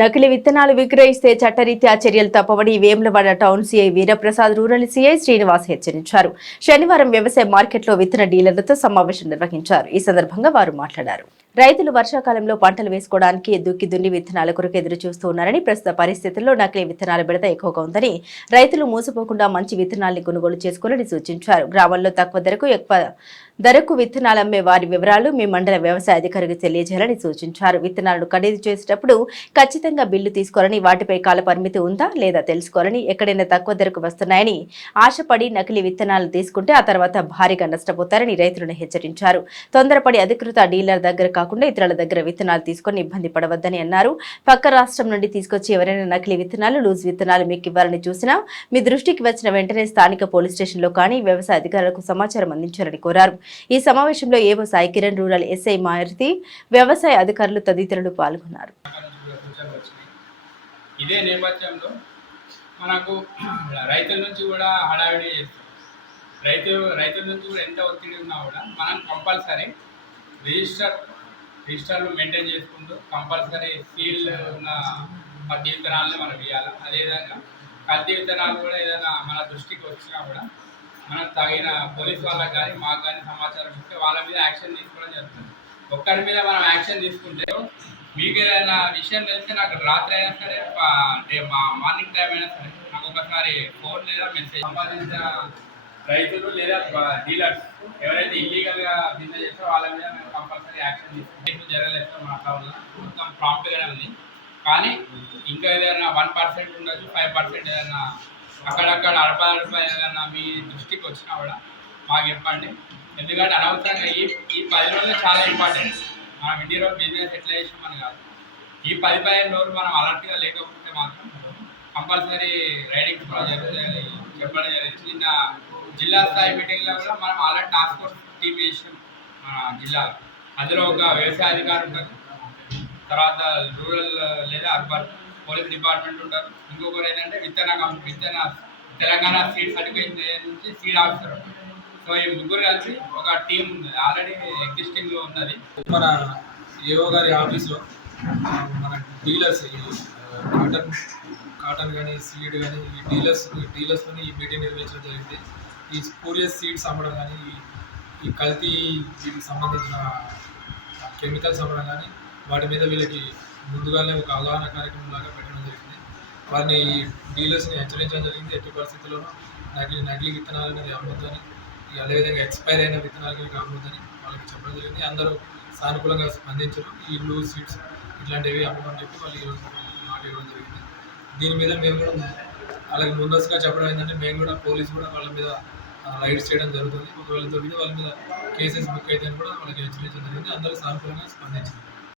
నకిలీ విత్తనాలు విక్రయిస్తే చట్టరీత్యా చర్యలు తప్పవని Vemulawada town CI Veeraprasad rural CI Srinivas హెచ్చరించారు. శనివారం వ్యవసాయ మార్కెట్లో విత్తన డీలర్లతో సమావేశం నిర్వహించారు. ఈ సందర్భంగా వారు మాట్లాడారు. రైతులు వర్షాకాలంలో పంటలు వేసుకోవడానికి దుక్కి దున్ని విత్తనాల కొరకు ఎదురు చూస్తూ ఉన్నారని ప్రస్తుత పరిస్థితుల్లో నకిలీ విత్తనాల బిడత ఎక్కువగా ఉందని రైతులు మోసపోకుండా మంచి విత్తనాల్ని కొనుగోలు చేసుకోవాలని సూచించారు. గ్రామాల్లో తక్కువ ధరకు ఎక్కువ ధరకు విత్తనాలు అమ్మే వారి వివరాలు మీ మండల వ్యవసాయ అధికారికి తెలియజేయాలని సూచించారు. విత్తనాలను ఖరీదు చేసేటప్పుడు ఖచ్చితంగా బిల్లు తీసుకోవాలని వాటిపై కాల పరిమితి ఉందా లేదా తెలుసుకోవాలని ఎక్కడైనా తక్కువ ధరకు వస్తున్నాయని ఆశపడి నకిలీ విత్తనాలు తీసుకుంటే ఆ తర్వాత భారీగా నష్టపోతారని రైతులను హెచ్చరించారు. తొందరపడి అధికృత డీలర్ దగ్గర కాకుండా ఇతరుల దగ్గర విత్తనాలు తీసుకొని ఇబ్బంది పడవద్దని అన్నారు. పక్క రాష్ట్రం నుండి తీసుకొచ్చి ఎవరైనా నకిలీ విత్తనాలు లూజ్ విత్తనాలు మీకు ఇవ్వాలని చూసినా మీ దృష్టికి వచ్చిన వెంటనే స్థానిక పోలీస్ స్టేషన్లో కానీ వ్యవసాయ అధికారులకు సమాచారం అందించాలని కోరారు. ఈ సమావేశంలో AO Sai Kiran rural SI Maruthi వ్యవసాయ అధికారులు తదితరులు పాల్గొన్నారు. ఇదే నేపథ్యంలో మనకు రైతుల నుంచి కూడా హడావిడి చేస్తాం రైతు రైతుల నుంచి కూడా ఎంత ఒత్తిడి ఉన్నా కూడా మనం కంపల్సరీ రిజిస్టర్ రిజిస్టర్లు మెయింటైన్ చేసుకుంటూ కంపల్సరీ సీల్ ఉన్న పత్తి విత్తనాలని మనం ఇవ్వాలి అదేవిధంగా కల్తీ విత్తనాలు కూడా ఏదైనా మన దృష్టికి వచ్చినా కూడా మనం తగిన పోలీస్ వాళ్ళకి కానీ మాకు కానీ సమాచారం ఇస్తే వాళ్ళ మీద యాక్షన్ తీసుకోవడం జరుగుతుంది. ఒక్కరి మీద మనం యాక్షన్ తీసుకుంటే మీకు ఏదైనా విషయం తెలిస్తే నాకు రాత్రి అయినా సరే అంటే మా మార్నింగ్ టైం అయినా సరే నాకు ఒకసారి ఫోన్ లేదా మెసేజ్ సంపాదించిన రైతులు లేదా డీలర్స్ ఎవరైతే ఇల్లీగల్గా బిజినెస్ చేస్తారో వాళ్ళ మీద మేము కంపల్సరీ యాక్షన్ తీసుకుంటాం జరగలేదు మా టౌన్లో. మొత్తం ప్రాంప్ట్గానే ఉంది. కానీ ఇంకా ఏదైనా వన్ పర్సెంట్ ఉండొచ్చు ఫైవ్ పర్సెంట్ ఏదైనా అక్కడక్కడ అడప అడప ఏదైనా మీ దృష్టికి వచ్చినా కూడా మాకు చెప్పండి. ఎందుకంటే అనవసరంగా ఈ ఈ పది రోజులు చాలా ఇంపార్టెంట్ మనం ఇంటి రోజు బిజినెస్ ఎట్లా చేసాం అని కాదు. ఈ పది పదిహేను రోజులు మనం అలర్ట్గా లేకపోతే మాత్రం కంపల్సరీ రైడింగ్ కూడా చెప్పడం జరిగింది. నిన్న జిల్లా స్థాయి మీటింగ్లో కూడా మనం అలర్ట్ టాస్క్ ఫోర్స్ టీమ్ చేసాం మన జిల్లాలో అందులో ఒక వ్యవసాయ అధికారి ఉంటారు తర్వాత రూరల్ లేదా అర్బన్ పోలీస్ డిపార్ట్మెంట్ ఉంటారు. ఇంకొకరు ఏంటంటే విత్తన విత్తన తెలంగాణ సీడ్ సర్టిఫికేషన్ నుంచి సీడ్ ఆఫీసర్ సో ఈ ముగ్గురు కలిసి ఒక టీం ఉంది. ఆల్రెడీ ఎగ్జిస్టింగ్లో ఉన్నది. మన ఏఓ గారి ఆఫీస్లో మన డీలర్స్ ఈ, కాటన్ కాటన్ కానీ సీడ్ కానీ ఈ డీలర్స్ డీలర్స్తో ఈ మీటింగ్ నిర్వహించడం జరిగింది. ఈ స్పూరియస్ సీడ్స్ అమ్మడం కానీ ఈ- ఈ కల్తీ వీటికి సంబంధించిన కెమికల్స్ అమ్మడం కానీ వాటి మీద వీళ్ళకి ముందుగానే ఒక అవగాహన కార్యక్రమం లాగా పెట్టడం జరిగింది. వారిని డీలర్స్ని హెచ్చరించడం జరిగింది. ఎట్టి పరిస్థితుల్లోనూ నకిలీ నకిలీ విత్తనాలు అనేది అమ్మొద్దని అదేవిధంగా ఎక్స్పైర్ అయిన విత్తనాలు కనుక అమ్మొద్దని వాళ్ళకి చెప్పడం జరిగింది. అందరూ సానుకూలంగా స్పందించరు. ఈ బ్లూ సీడ్స్ ఇట్లాంటివి అమ్మమని చెప్పి వాళ్ళు ఈరోజు మాట ఇవ్వడం జరిగింది. దీని మీద మేము కూడా అలాగే ముందస్తుగా చెప్పడం ఏంటంటే మేము కూడా పోలీస్ కూడా వాళ్ళ మీద రైడ్స్ చేయడం జరుగుతుంది. ఒకవేళ దొరికితే వాళ్ళ మీద కేసెస్ బుక్ అయితే కూడా వాళ్ళకి హెచ్చరించడం జరిగింది. అందరూ సానుకూలంగా స్పందించారు.